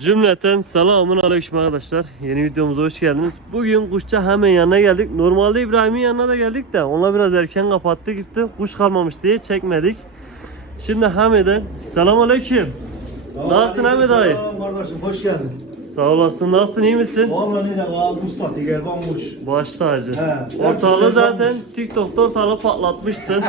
Cümleten selamun aleyküm arkadaşlar. Yeni videomuza hoş geldiniz. Bugün kuşça hemen yanına geldik. Normalde İbrahim'in yanına da geldik de ona biraz erken kapattı gitti. Kuş kalmamış diye çekmedik. Şimdi Hamid'e selamun aleyküm. Nasılsın dayı? Selam kardeşim hoş geldin. Sağ olasın. Nasılsın iyi misin? Vallahi ne de var bu saati gel olmuş. Baş tacı. He. Ortalığı zaten TikTok'ta ortalığı patlatmışsın.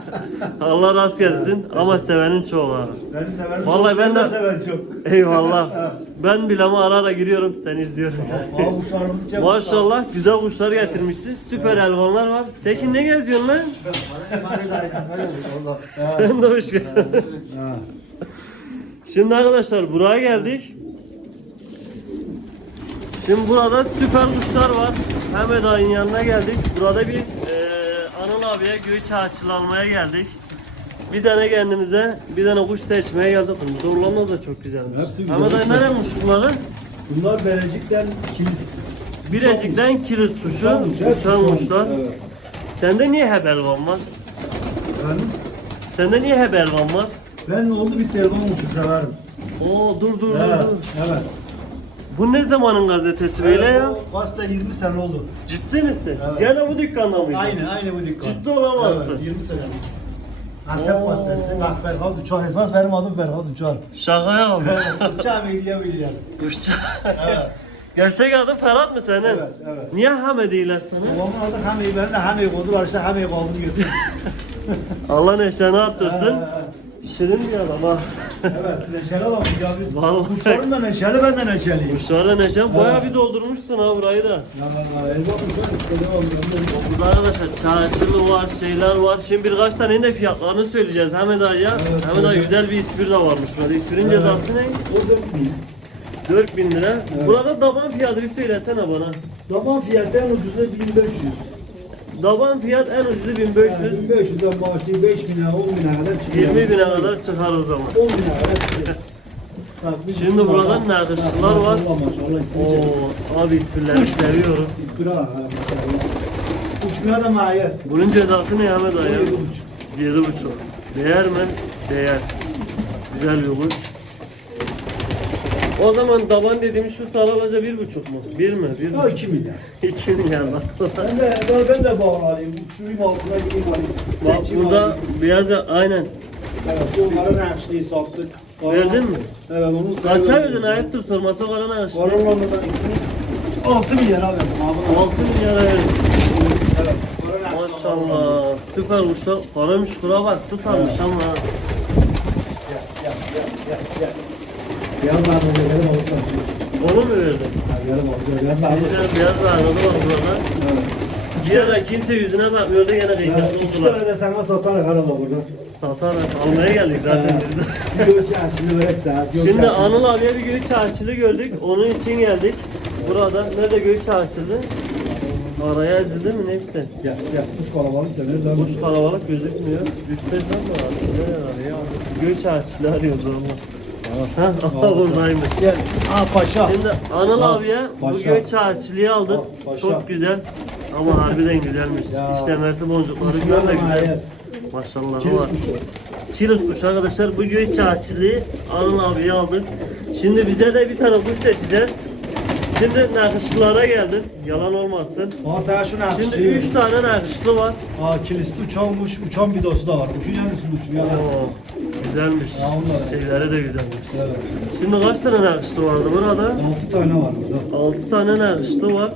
Allah rast gelsin ama sevenin çok var. Beni severim Vallahi çok, ben seni de- seven çok. Eyvallah. Ben bileme ara ara giriyorum seni izliyorum. Abi kuşlarımız çok Maşallah güzel kuşlar getirmişsin. Süper elvanlar var. Tekin ne geziyorsun lan? Sen de hoş geldin. Şimdi arkadaşlar buraya geldik. Şimdi burada süper kuşlar var. Hemed Ağa'nın yanına geldik. Burada bir eee Anıl abiye göğü çağçılı almaya geldik. Bir tane kendimize bir tane kuş seçmeye geldik. Oğlanlar da çok güzelmiş. Hepsi güzel. Ağa nereye bunları? Bunlar Belecik'ten kilit. Birecik'ten kilit kuşu, Uçan kuş, hep uçan kuşlar. kuş, evet. Sende niye elvan var? Efendim? Sende niye elvan var? Ben oldu bir telefon kuşu severim. Oo dur dur dur Evet. dur. evet. Bu ne zamanın gazetesi böyle ya? O Gazete 20 sene oldu. Ciddi misin? Evet. Gene bu dükkanda mıydın? Aynı aynı bu dükkan. Ciddi olamazsın. Evet 20 sene. Antep gazetesi. Bak Ferhat Uçar. Esas benim adım Ferhat Uçar. Şakaya aldım. Uçar milyon milyon. Kuşça. Evet. Gerçek adın Ferhat mı senin? Evet, evet. Niye Hamed değiller sana? Babamın adı Hami'yi, ben de Hami'yi koydular işte Hami'yi kovdum götürdüm. Allah neşeni arttırsın. Şirin bir adam ha. Evet, neşeli adam ya biz. Vallahi. Kuşların da neşeli, ben de neşeliyim. Kuşlarda neşen bayağı bir doldurmuşsun ha burayı da. Ya vallahi, el bakın şöyle, şöyle olmuyor. Burada arkadaşlar çarşılı var, şeyler var. Şimdi birkaç tane de fiyatlarını söyleyeceğiz Hamed Ağa'ya. Evet, Hamed Ağa evet. güzel bir ispir de varmış burada. İspirin cezası ne? O da değil. 4000 lira. Burada daban fiyatı bir söylesene bana. Zaman fiyatı en ucuzu 1500. Daban fiyat en ucuzu 1500. Yani 1500'den başlayıp 5000 lira, 10 bin lira kadar çıkıyor. 20 bine kadar çıkar o zaman. 10 bin lira kadar çıkıyor. Şimdi buradan nakışçılar var. Oo, abi ispirleri seviyorum. Ha, maşallah. Uçmaya da mahiyet. Bunun cezası ne Ahmet? 17,5. 7,5. Değer mi? Değer. Güzel bir kuş. O zaman daban dediğimiz şu sarılaca bir buçuk mu? Bir mi? Bir Ya 2 milyar. İki milyar bak. Ben de ben, ben de bağlayayım. Suyun altına gireyim alayım. Bak Seçeyim burada alayım. beyaz aynen. Evet, onların açlığı sattık. Verdin mi? Evet, onu Kaça verdin ayıptır sorması o kadar açtı. Varanlardan 6 milyar abi. 6 milyara verdin. Evet. Maşallah. Süper kuşlar. Paramış kura bak tutarmış ama. Gel, gel, gel, gel, gel. Beyaz narkozu yarım alıp satıyor. Onu mu verdin? Ha, yarım alıp, yarım alıp. Güzel beyaz ağırladı bak burada. Evet. Diğerler kimse yüzüne bakmıyordu gene kıymetli iki oldular. tane de sana satarak araba burada. Satarak almaya geldik zaten biz de. Göğüs açını verek de. göğüs Şimdi açını- Anıl abiye bir göğüs çarşılı gördük. Onun için geldik. Burada nerede göğüs çarşılı? Araya ezildi mi neyse. Gel, gel. Kuş kalabalık ne zaman? Kuş kalabalık gözükmüyor. Üstte sen mi var? Var ya? Göğüs çarşılı arıyoruz onu. Ha, aha buradaymış. Gel. Aa paşa. Şimdi Anıl Ha, abiye bu paşa. göğüs çarşılıyı aldık. Ha, paşa. Çok güzel. Ama harbiden güzelmiş. Ya. İşte mersi boncukları da de güzel. mahiyet. Maşallah Kilis var. Kilis kuşu arkadaşlar. Bu göğüs çarşılıyı Anıl abiye aldık. Şimdi bize de bir tane kuş seçeceğiz. Şimdi nakışlılara geldim. Yalan olmasın. Sen şunu aç. Şimdi 3 tane nakışlı var. Aa kilisli uçan kuş, uçan bidosu da var. Kuşun yarısını uçuyor. Oo, güzelmiş. Ya onlar. Şeyleri de güzelmiş. Evet. Şimdi kaç tane nakışlı vardı burada? 6 tane var burada. 6 tane nakışlı var.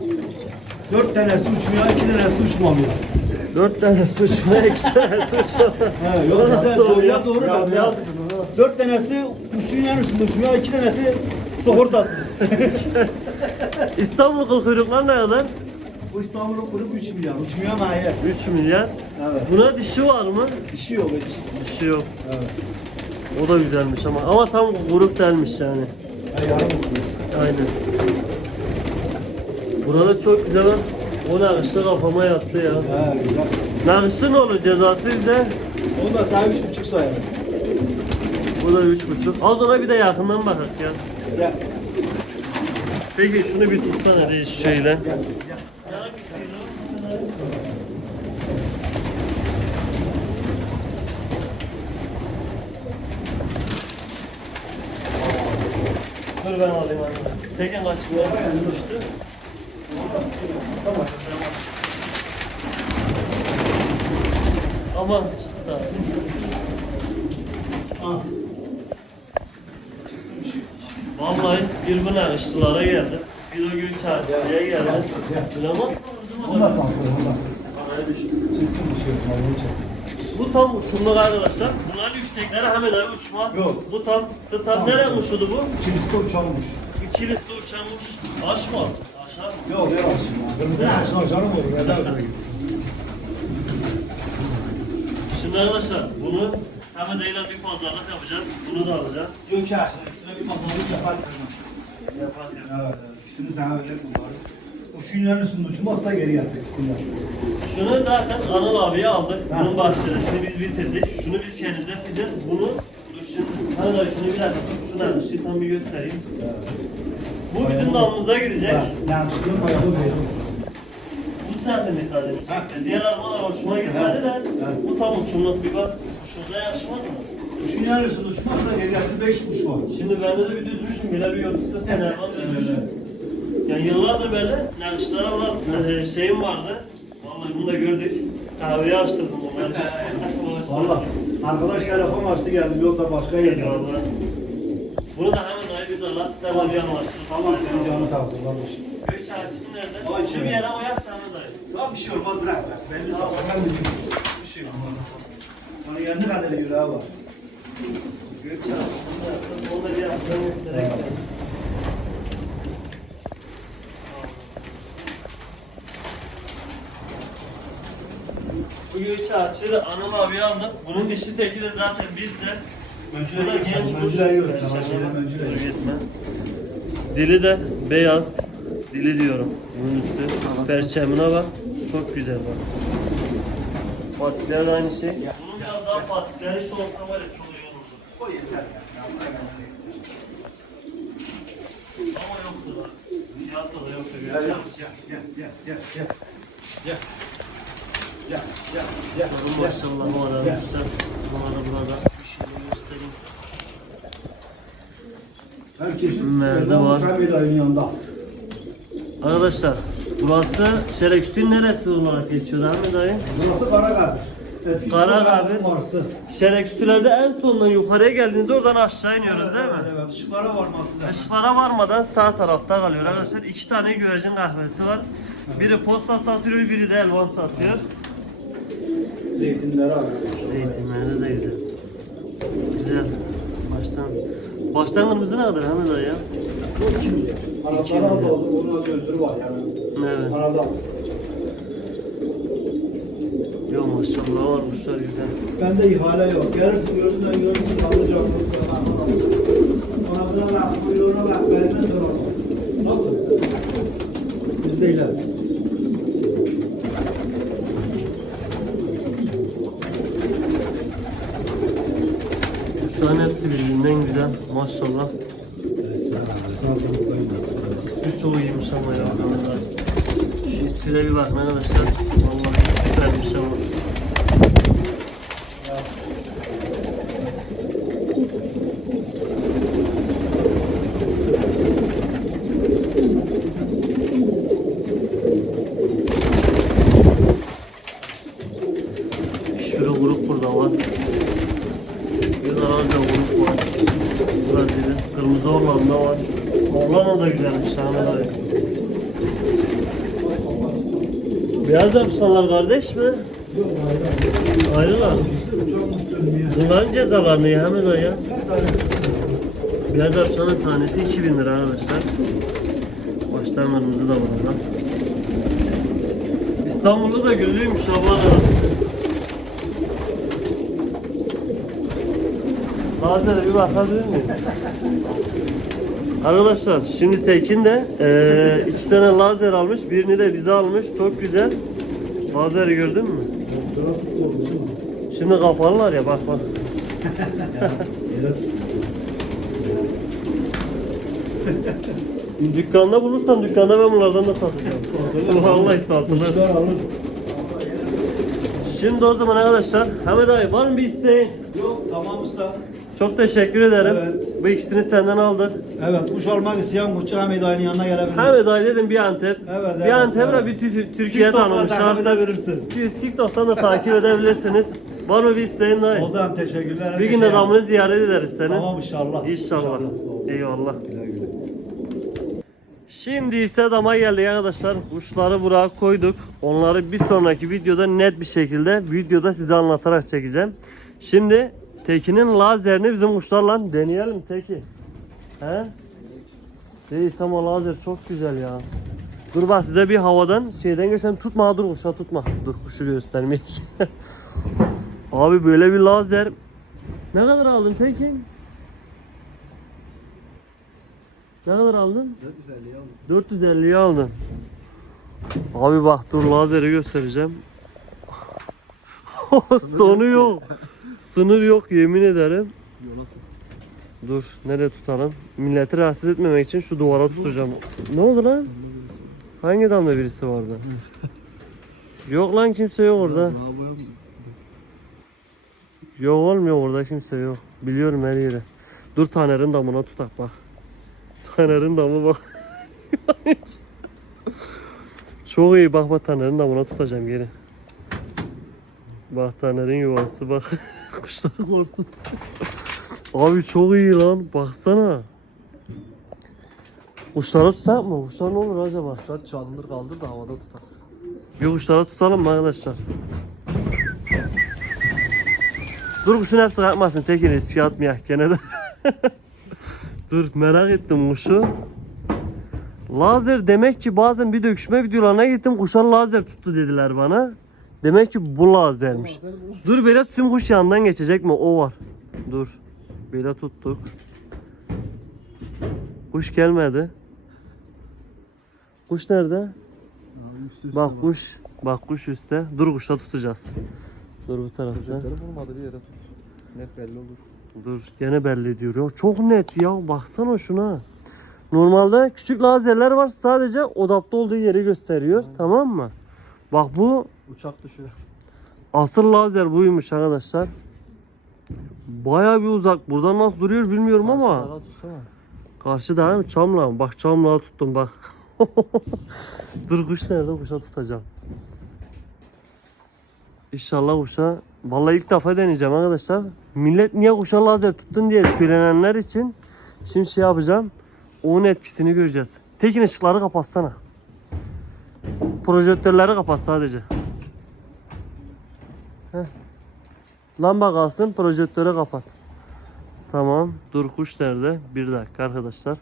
4 tanesi uçmuyor, 2 tanesi uçmamıyor. 4 tane suç var, 2 tane suç var. He, yok doğruya doğru da. 4 tanesi kuşun yarısında uçmuyor, 2 tanesi sigortasız. İstanbul kıl kuyruklar ne kadar? Bu İstanbul'un kurup 3 milyar. Uçmuyor ama hayır. 3 milyar. Evet. Buna dişi var mı? İşi yok hiç. Dişi yok. Evet. O da güzelmiş ama ama tam grup delmiş yani. Uçmuyor. Aynen. Burada çok güzel var. O nakışlı kafama yattı ya. Ha, güzel. Nakışlı ne olur cezası bize? Onu da sana 3,5 sayarım. Bu da üç buçuk. Az ona bir de yakından bakak ya. Gel. Peki şunu bir tutsana reis şöyle. Gel. Dur ben alayım abi. Tekin kaçmaya düştü. Tamam. Aman çıktı. Ah. Vallahi birbirine ışıklara geldi. Bir o gün çarşıya geldi. Bilemez bir şey. Bu tam uçumluk arkadaşlar. Bunların yüksekleri hemen hemen uçmaz. Yok. Bu tam, bu tam nereye uçuyordu bu? Kiliste uçalmış. İkilisi uçamış. Aşmaz. Aşağı mı? Yok yok. Kırmızı aşağı canım olur. Şimdi arkadaşlar bunu hemen değil bir pazarlık yapacağız. Bunu da alacağız. Yok. İkisine bir pazarlık yapar. Yapacağız. Evet. İkisini sana verecek bunlar. O şunların üstünde uçmazsa geri yatır ikisinden. Şunu zaten Anıl abiye aldık. Ha. Bunun bahçesini biz bitirdik. Şunu biz kendimiz yapacağız. Bunu Anıl abi şunu bir dakika. Şunu abi şey tam bir göstereyim. Bu bizim damımıza gidecek. Yani bayağı veriyor. Bu zaten çekti. Diğer arabalar hoşuma gitmedi de bu tam uçumluk bir bak. Şurada yaşmaz mı? Şunların üstünde uçmazsa geri yatır. Beş uç var. Şimdi bende de bir düzmüşüm. Bile bir yoksa Fenerman düzmüşüm. Yani yıllardır böyle nakışlara olan e, şeyim vardı. Vallahi bunu da gördük. Kahveyi açtırdım onları. Valla. Arkadaş telefon açtı geldi. Yoksa başka yerde. Eyvallah. Bunu da hemen ayrı bir Allah tamam bir anlaştık. Tamam senin canı sağ olsun. Köy çarşısı nerede? Şu bir yere koyar sana da. Tamam bir şey olmaz bırak. Belli sağ Ben biliyorum. Bir şey olmaz. Kendi kadar yüreği var. Bu çarşıyı da Anıl abiye aldım. Bunun dişi teki de zaten bizde. Bu da genç kuş. Öncüler Dur gitme. Dili de beyaz. Dili diyorum. Bunun üstü. Perçemine bak. Çok güzel bak. Patikler de aynı şey. Bunun biraz daha şu olsa var ya çok iyi olurdu. Ama yoksa da. Fiyatı da yoksa Gel gel gel gel gel gel. Gel. Gel gel gel. Maşallah bu arada güzel. Bu arada burada bir şeyleri göstereyim. Herkesin Nerede var? Arkadaşlar burası Şereküs'ün neresi olarak geçiyor mi dayı? Burası Karagabir. Karagabir. Mars'ı. Şereküs'lerde en sondan yukarıya geldiğinde oradan aşağı iniyoruz değil mi? Evet, ışıklara varması lazım. Işıklara varmadan sağ tarafta kalıyor arkadaşlar. İki tane güvercin kahvesi var. Biri posta satıyor, biri de elvan satıyor. Zeytinleri var. Zeytinleri de güzel. Güzel. Baştan. Baştan kırmızı ne kadar Hamid ya? Kanatları az oldu, bunun az öldürü var yani. Evet. Kanada. Yo maşallah var kuşlar güzel. Bende ihale yok. Gelirsin gözünden görürsün alacağım. Kanadına bak, kuyruğuna bak, beline soralım. Nasıl? Bizde iler. Kuşların hepsi birbirinden güzel. Maşallah. Üstü çoğu iyiymiş ama ya. Hamid dayı. Şu isfire bir bakın arkadaşlar. Vallahi süpermiş ama. Şurada grup burada var. Bir araca grup var. Burada biri. Kırmızı olan da var. Oğlan da güzelmiş Ahmet abi. Beyaz yapsanlar kardeş mi? Ayrılar. Ya. Bunların cezalar ne Ahmet abi ya? Beyaz yapsanın tanesi 2000 lira arkadaşlar. Başlarlarımızı da orada. İstanbul'da da bu arada. Lazer'e bir bakabilir miyim? Arkadaşlar şimdi Tekin de eee iki tane lazer almış. Birini de bize almış. Çok güzel. Lazeri gördün mü? Şimdi kapalılar ya bak bak. Dükkanda bulursan dükkanda ben bunlardan da satacağım. Vallahi satılır. Şimdi o zaman arkadaşlar Hamid abi var mı bir isteğin? Yok, tamam usta. Çok teşekkür ederim. Evet. Bu ikisini senden aldık. Evet, kuş almak isteyen Kuşçu Hamid Ay'ın yanına gelebilir. Hem Eday dedim bir Antep. Evet, bir evet, Antep evet. bir Tü- Türkiye tanımışlar. takip edebilirsiniz. TikTok'tan da takip edebilirsiniz. Var mı bir isteğin daha? Oldu teşekkürler. Bir gün de damını ziyaret ederiz seni. Tamam inşallah. İnşallah. Oldu. Eyvallah. Güle güle. Şimdi ise dama geldik arkadaşlar. Kuşları buraya koyduk. Onları bir sonraki videoda net bir şekilde videoda size anlatarak çekeceğim. Şimdi Tekin'in lazerini bizim kuşlarla deneyelim Teki. He? Reis ama lazer çok güzel ya. Dur bak size bir havadan şeyden göstereyim. Tutma dur kuşa tutma. Dur kuşu göstermeyeyim. Abi böyle bir lazer. Ne kadar aldın Tekin? Ne kadar aldın? 450'yi aldın. Abi bak dur lazeri göstereceğim. Sonu yok. Sınır yok yemin ederim. Dur nereye tutalım? Milleti rahatsız etmemek için şu duvara tutacağım. Ne oldu lan? Hangi damda birisi vardı? yok lan kimse yok orada. Yok olmuyor orada kimse yok. Biliyorum her yeri. Dur Taner'in damına tutak bak. Taner'in damı bak. Çok iyi bak bak Taner'in damına tutacağım geri. Bak Taner'in yuvası bak. Kuşları korktu. Abi çok iyi lan baksana. Kuşları tutsak mı? Kuşlar ne olur acaba? Kuşlar çalınır kaldır da havada tutar. Bir kuşlara tutalım mı arkadaşlar? Dur kuşun hepsi kalkmasın. Tekin riske atmayak gene de. Dur merak ettim kuşu. Lazer demek ki bazen bir döküşme videolarına gittim kuşlar lazer tuttu dediler bana. Demek ki bu lazermiş. Dur böyle tüm kuş yandan geçecek mi? O var. Dur. Böyle tuttuk. Kuş gelmedi. Kuş nerede? Bak kuş, bak kuş üstte. Dur kuşa tutacağız. Dur bu tarafta. Vurmadı bir yere tut. Net belli olur. Dur gene belli diyor. Ya çok net ya. Baksana şuna. Normalde küçük lazerler var. Sadece odapta olduğu yeri gösteriyor. Tamam mı? Bak bu Uçak düşüyor. asıl lazer buymuş arkadaşlar. Baya bir uzak. Buradan nasıl duruyor bilmiyorum ama. Aşağıda tutsana. Karşı daha mı? Çamla. Bak çamla tuttum bak. Dur kuş nerede? Kuşa tutacağım. İnşallah kuşa. Vallahi ilk defa deneyeceğim arkadaşlar. Millet niye kuşa lazer tuttun diye söylenenler için şimdi şey yapacağım. Onun etkisini göreceğiz. Tekin ışıkları kapatsana. Projektörleri kapat sadece. Heh. Lamba kalsın, projektörü kapat. Tamam. Dur kuş nerede? Bir dakika arkadaşlar.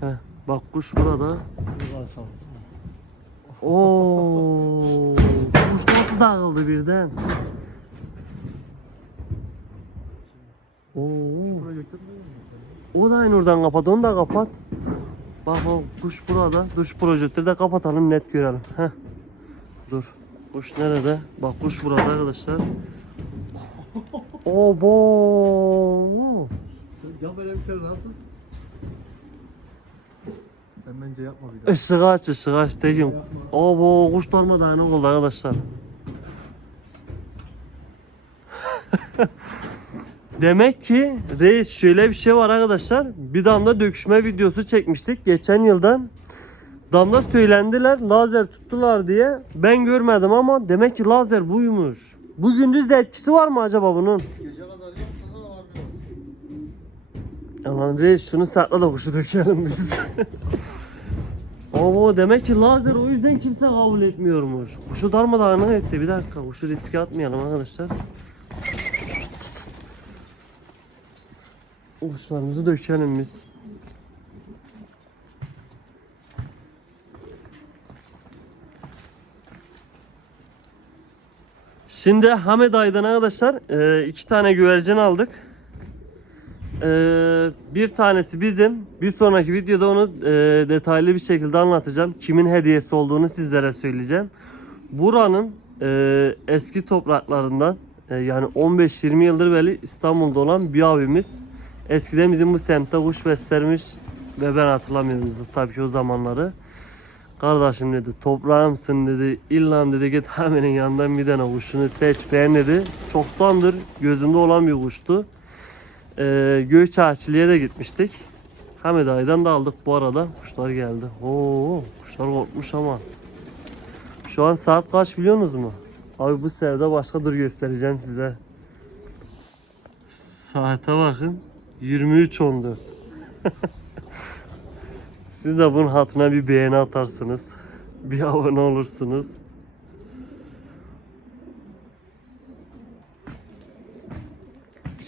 Heh, bak kuş burada. Oo, kuş nasıl dağıldı birden? Oo, o da aynı oradan kapat, onu da kapat. Bak bak kuş burada. Dur şu projektörü de kapatalım net görelim. Heh. Dur. Kuş nerede? Bak kuş burada arkadaşlar. Obo. Ya böyle bir şey nasıl? Ben bence yapma bir daha. Işığı aç, ışığı aç Tekin. Obo kuş darmadağınık oldu arkadaşlar. Demek ki reis şöyle bir şey var arkadaşlar. Bir damla döküşme videosu çekmiştik geçen yıldan. Damla söylendiler lazer tuttular diye. Ben görmedim ama demek ki lazer buymuş. Bu gündüz de etkisi var mı acaba bunun? Gece kadar yoksa da var biraz. Aman reis şunu sakla da kuşu dökelim biz. Oo demek ki lazer o yüzden kimse kabul etmiyormuş. Kuşu darmadağınık etti. Bir dakika kuşu riske atmayalım arkadaşlar. Kuşlarımızı dökelim biz. Şimdi Hamed Ay'dan arkadaşlar e, iki tane güvercin aldık. E, bir tanesi bizim. Bir sonraki videoda onu e, detaylı bir şekilde anlatacağım. Kimin hediyesi olduğunu sizlere söyleyeceğim. Buranın eski topraklarından yani 15-20 yıldır beri İstanbul'da olan bir abimiz. Eskiden bizim bu semtte kuş beslermiş ve ben hatırlamıyorum tabii ki o zamanları. Kardeşim dedi toprağımsın dedi. İllam dedi git hemenin yanından bir tane kuşunu seç beğen dedi. Çoktandır gözümde olan bir kuştu. Ee, Göğçağçılığa de gitmiştik. Hamed Ay'dan da aldık bu arada. Kuşlar geldi. Oo, kuşlar korkmuş ama. Şu an saat kaç biliyorsunuz mu? Abi bu seferde başka dur göstereceğim size. Saate bakın. 23.14. Siz de bunun hatırına bir beğeni atarsınız. Bir abone olursunuz.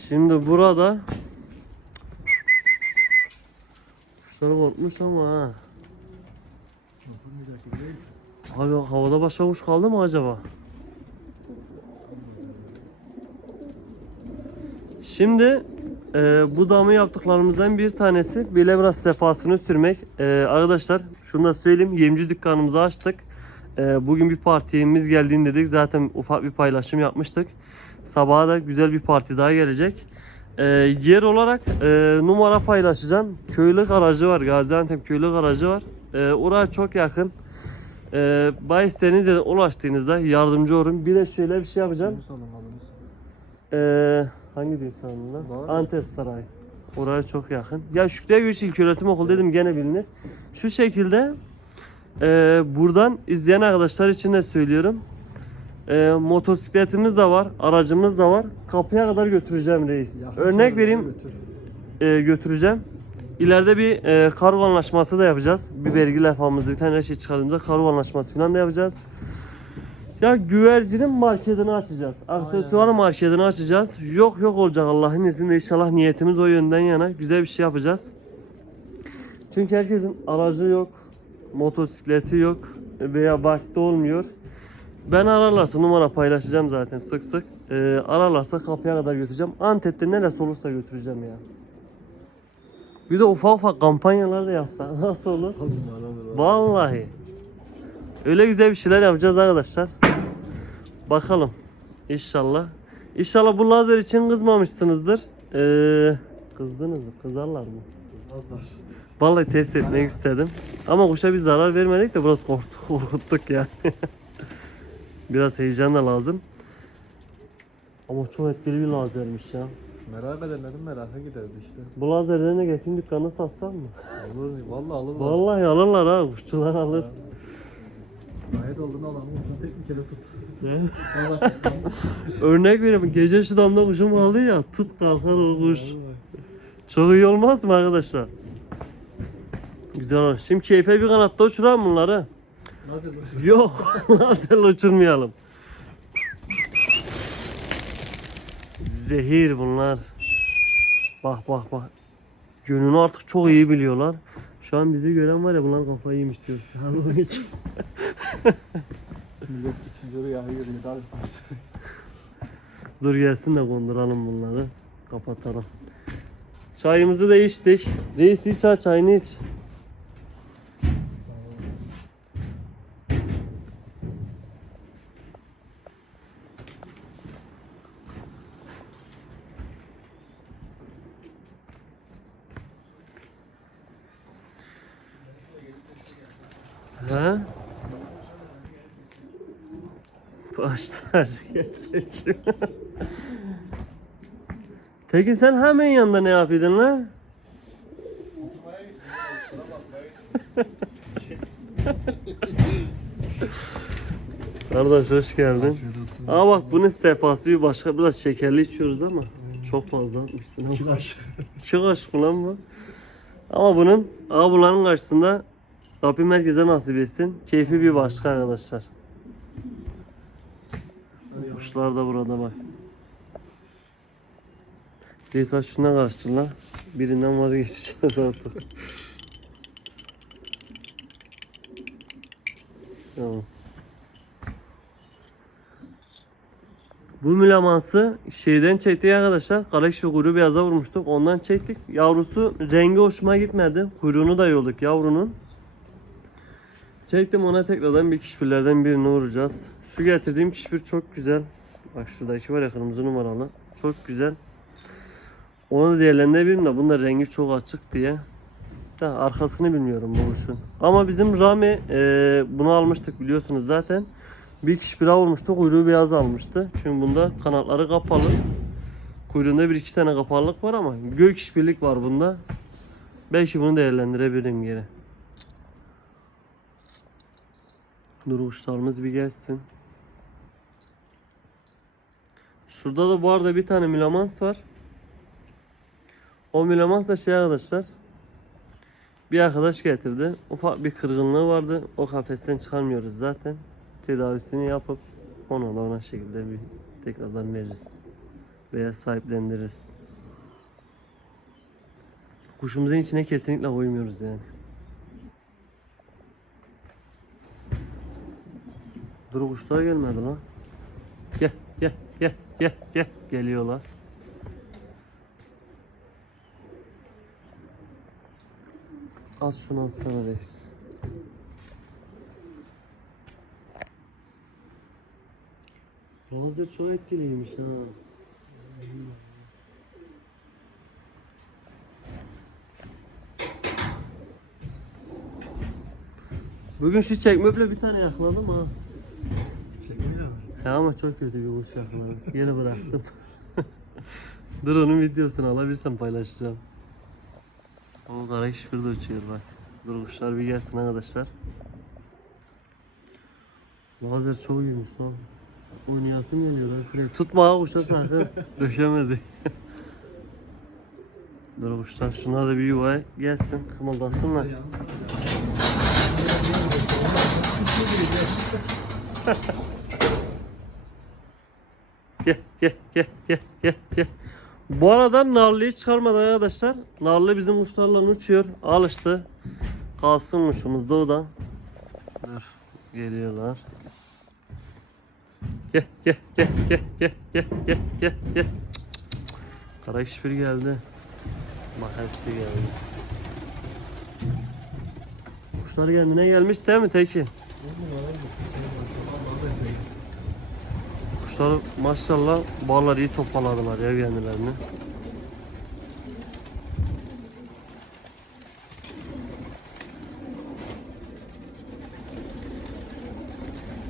Şimdi burada Kuşlar korkmuş ama ha. Abi havada başka kuş kaldı mı acaba? Şimdi e, bu damı yaptıklarımızdan bir tanesi bile biraz sefasını sürmek. E, arkadaşlar şunu da söyleyeyim. Yemci dükkanımızı açtık. E, bugün bir partiyemiz geldiğini dedik. Zaten ufak bir paylaşım yapmıştık. Sabaha da güzel bir parti daha gelecek. E, yer olarak e, numara paylaşacağım. Köylük aracı var. Gaziantep köylük aracı var. E, oraya çok yakın. E, Bayislerinize de ulaştığınızda yardımcı olun. Bir de şöyle bir şey yapacağım. Ee, hangi düğün salonunda? Var. Antep Sarayı. Oraya çok yakın. Ya Şükrü'ye Güç İlköğretim Okulu dedim gene bilinir. Şu şekilde e, buradan izleyen arkadaşlar için de söylüyorum. E, motosikletimiz de var, aracımız da var. Kapıya kadar götüreceğim reis. Örnek vereyim e, götüreceğim. İleride bir e, kargo anlaşması da yapacağız. Bir vergi levhamızı, bir tane şey çıkardığımızda kargo anlaşması falan da yapacağız. Ya güvercinin marketini açacağız. Aksesuar marketini açacağız. Yok yok olacak Allah'ın izniyle inşallah niyetimiz o yönden yana. Güzel bir şey yapacağız. Çünkü herkesin aracı yok, motosikleti yok veya vakti olmuyor. Ben ararlarsa numara paylaşacağım zaten sık sık. Ee, ararlarsa kapıya kadar götüreceğim. Antep'te neresi olursa götüreceğim ya. Bir de ufak ufak kampanyalar da yapsak nasıl olur? Vallahi. Öyle güzel bir şeyler yapacağız arkadaşlar. Bakalım. İnşallah. İnşallah bu lazer için kızmamışsınızdır. Ee, kızdınız mı? Kızarlar mı? Vallahi test etmek istedim. Ama kuşa bir zarar vermedik de biraz korktuk, korkuttuk yani. biraz heyecan da lazım. Ama çok etkili bir lazermiş ya. Merak edenlerin merakı giderdi işte. Bu lazerlerini getireyim dükkanına satsam mı? Olur, vallahi alırlar. Vallahi alırlar ha, kuşçular alır. Gayet olduğunu alalım. Tek bir kere tut. Örnek vereyim. Gece şu damda kuşum aldı ya. Tut kalkar o kuş. Çok iyi olmaz mı arkadaşlar? Güzel olur. Şimdi keyfe bir kanatta uçuralım bunları. Nasıl? Yok. Laserle uçurmayalım. Zehir bunlar. Bak bak bak. Yönünü artık çok iyi biliyorlar. Şu an bizi gören var ya bunlar kafayı yemiş diyor. Millet üçüncü görüyor. Daha Dur gelsin de konduralım bunları. Kapatalım. Çayımızı da içtik. Reis iç ha çayını iç. He? Başlar gerçek. Tekin sen hemen yanında ne yapıyordun lan? Kardeş hoş geldin. Aa bak bunun sefası bir başka biraz şekerli içiyoruz ama çok fazla atmışsın ama. Çok aşk lan bu. Ama bunun aa bunların karşısında Rabbim herkese nasip etsin. Keyfi bir başka arkadaşlar. Kuşlar da burada bak. Neyse şuna karıştır lan. Birinden vazgeçeceğiz artık. tamam. Bu mülamansı şeyden çektik arkadaşlar. Kaleş ve kuyruğu beyaza vurmuştuk. Ondan çektik. Yavrusu rengi hoşuma gitmedi. Kuyruğunu da yolduk yavrunun. Çektim ona tekrardan bir kişpirlerden birini vuracağız. Şu getirdiğim kişpir çok güzel. Bak şuradaki var ya kırmızı numaralı. Çok güzel. Onu da değerlendirebilirim de da rengi çok açık diye. De arkasını bilmiyorum bu kuşun. Ama bizim Rami e, bunu almıştık biliyorsunuz zaten. Bir kişi bira olmuştu. Kuyruğu beyaz almıştı. Çünkü bunda kanatları kapalı. Kuyruğunda bir iki tane kapalılık var ama gök işbirlik var bunda. Belki bunu değerlendirebilirim geri. Dur kuşlarımız bir gelsin. Şurada da bu arada bir tane mülamans var. O mülamans da şey arkadaşlar. Bir arkadaş getirdi. Ufak bir kırgınlığı vardı. O kafesten çıkarmıyoruz zaten. Tedavisini yapıp onu da ona şekilde bir tekrardan veririz. Veya sahiplendiririz. Kuşumuzun içine kesinlikle koymuyoruz yani. Dur kuşlar gelmedi lan. Gel gel gel gel gel geliyorlar. Az şunu alsana reis. Lazer çok etkiliymiş ha. Bugün şu çekmöple bir tane yakaladım ha. Ya ama çok kötü bir kuş yakaladım. Yine bıraktım. Dur onun videosunu alabilirsem paylaşacağım. O kara kişfir de uçuyor bak. Dur kuşlar bir gelsin arkadaşlar. Lazer çok iyiymiş lan. Oynayasım geliyor lan sürekli. Tutma ha kuşa sakın. Döşemedi. Dur kuşlar şunlar da bir yuvaya gelsin. Kımıldasınlar. Bu arada narlıyı çıkarmadı arkadaşlar. Narlı bizim kuşlarla uçuyor. Alıştı. Kalsın kuşumuzda o da. Dur. Geliyorlar. Gel gel gel gel gel gel gel gel gel. Kara hiçbir geldi. Bak geldi. Kuşlar kendine gelmiş değil mi Teki? Kuşlar maşallah bağlar iyi toparladılar ya kendilerini.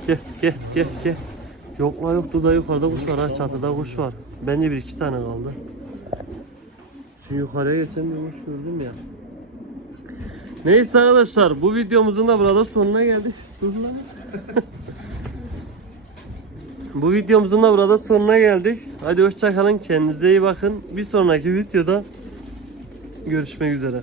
Gel gel gel gel. Yok la yoktu da yukarıda kuş var ha çatıda kuş var. Bence bir iki tane kaldı. Şu yukarıya geçen bir kuş gördüm ya. Neyse arkadaşlar bu videomuzun da burada sonuna geldik. Dur lan. Bu videomuzun da burada sonuna geldik. Hadi hoşçakalın. Kendinize iyi bakın. Bir sonraki videoda görüşmek üzere.